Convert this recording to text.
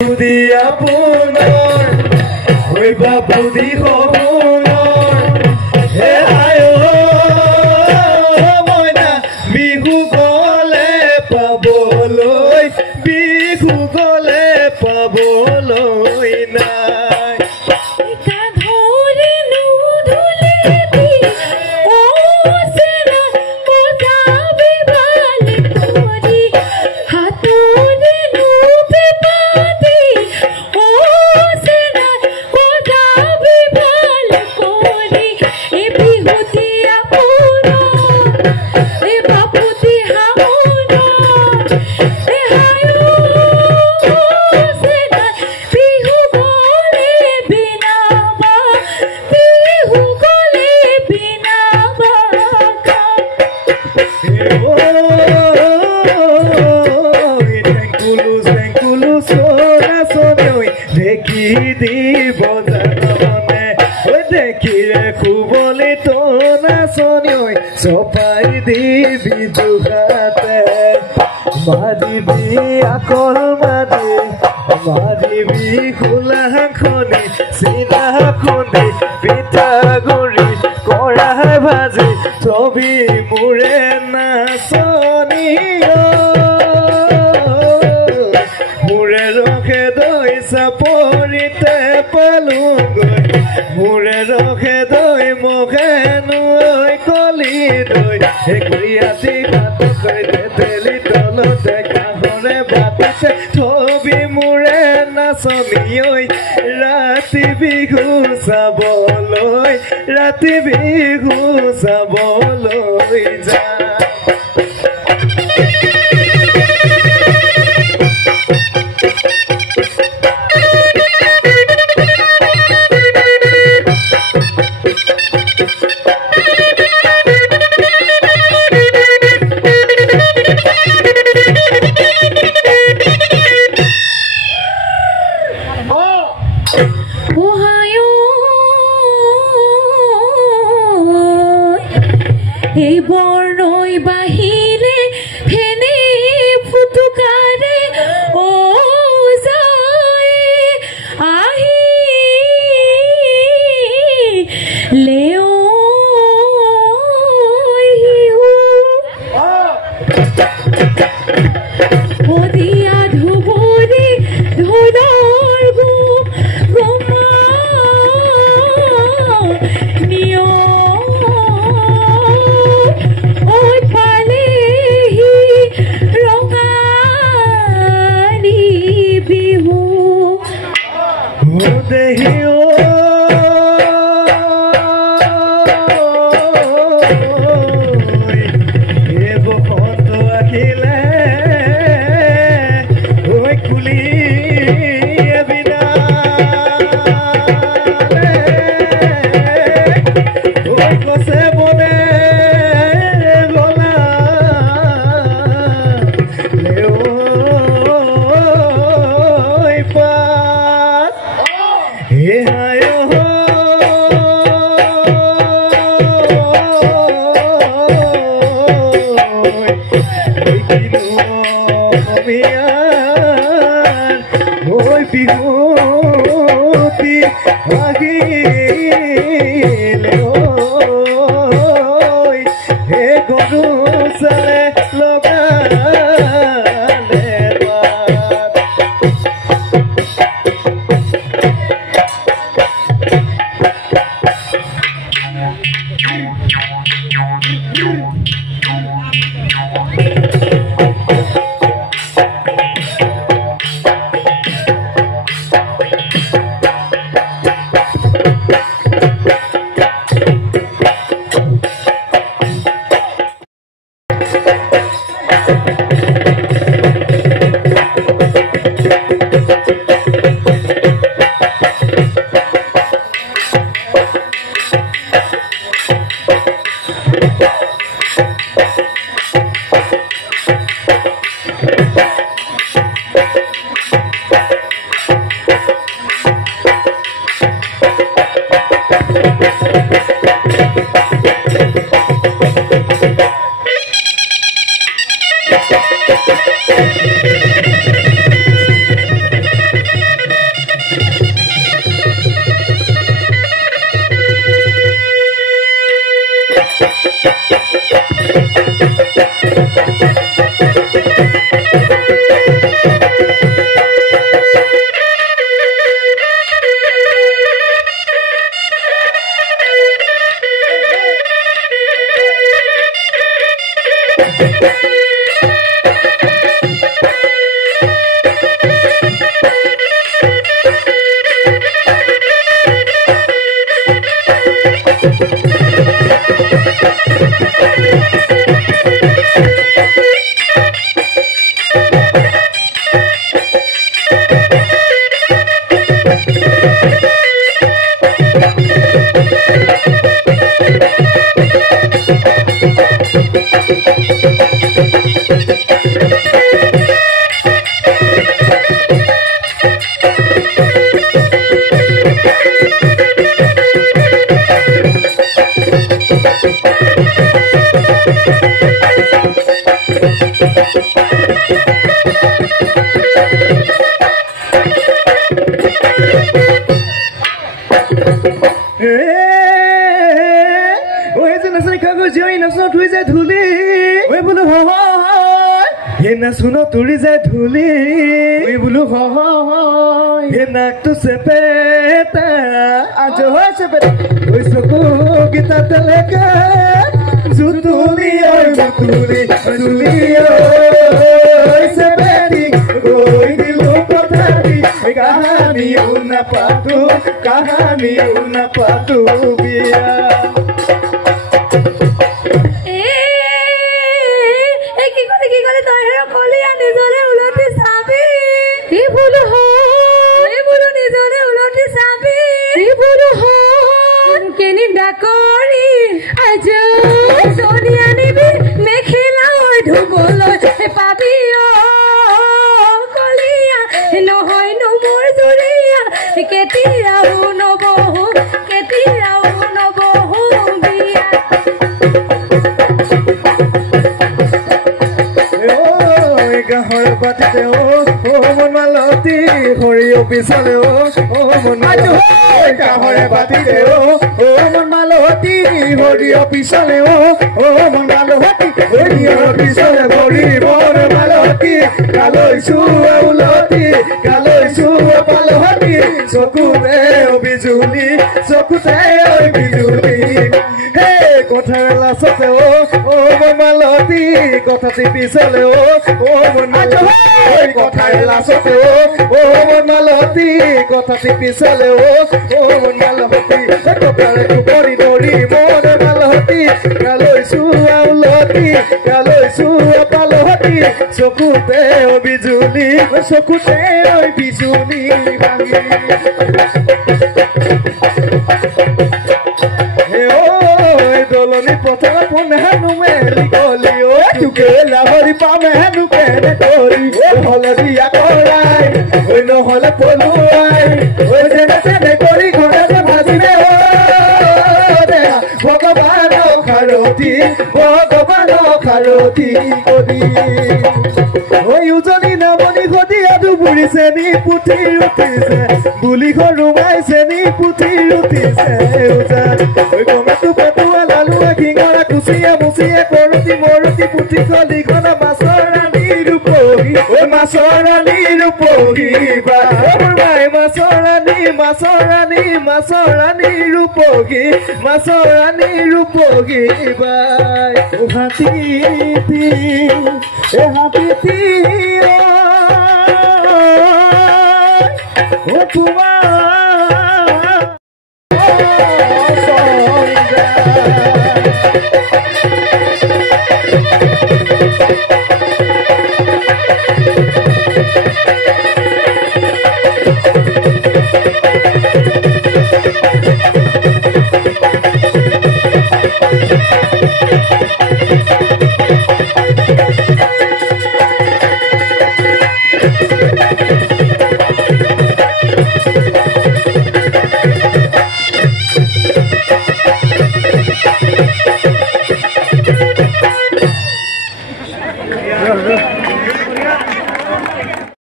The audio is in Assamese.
দিয়া পুনৰ হৈবা বুদ্ধি সপোনৰ হে আয় মইনা বিহু গলে পাবলৈ বিহু গলে পাবলৈ নাই চপাই দিবি দুহাতে মাৰিবি আকল মাৰিবি খোলাখনি চিনাখনি পিঠাগুৰি কৰা ভাজি ছবি মোৰে নাচনি মোৰে ৰখে দৈ চাপৰিতে পালোগৈ মোৰে ৰখে দৈ মুখে নৈ কলি দৈ একুৰিয়াতি কাটকৈ তেলি তলতে কাষৰে বাটতে থবি মোৰে নাচনি ঐ ৰাতি বিহু চাবলৈ যা এই বৰ্ণই বাহিৰে ফেনে ফুটুকাৰে ও যায় আহি লেও দিয়া ধুবৰি ধুলৰ গুম গুমা নিয় শুনো তুলি যায় ধুলি বোলো হে নাকটো চেপেটা আজ হয় চেপেটা ওই চকু গীতা তেলেকা জুতুলি ঐ মুতুলি জুলি ঐ চেপেটি গৈ দিলো কথাটি কাহানিও নাপাতো বিয়া হৰিও পিছলে মন কাহৰে পাতিলে মন মালতী হৰিও পিছলে মন মালতী হৰিও পিছলে ভৰি বৰ মালতী কালৈছো উলতি কালৈছো পালহতী চকুতে বিজুলি হে কথাৰ লাচতে মন মালতী কথাটি পিছলে মন মালতী কথাৰ লাচতে মন মালতী কথাটি পিছলে মন মালতী কপালে দুপৰি দৌৰি মন মালতী কালৈছো উলতি কালৈছো পালহতী চকুতে বিজুলি ভাঙি দলনি পথৰ পোনহানো মেলি গলি তোকে লাভৰি পামে হেনো কেনে কৰি হলদিয়া কৰাই নহলে পলুৱাই যেনে তেনে কৰি ঘৰতে ভাজিলে ভগৱানৰ খাৰতি কৰি উজনি নামনি ঘটিয়া দুবুৰিছে নি পুঠি উঠিছে বুলি ঘৰুমাইছে নি পুঠি উঠিছে গমেটো পেটুৱা লালুৱা ঘিঙৰা কুচিয়া মুচিয়ে কৰতি মৰতি পুঠি খলিখন মাছৰ ৰাণী ৰূপহী বা মাই মাছৰ ৰাণী ৰূপহী বাই হাতী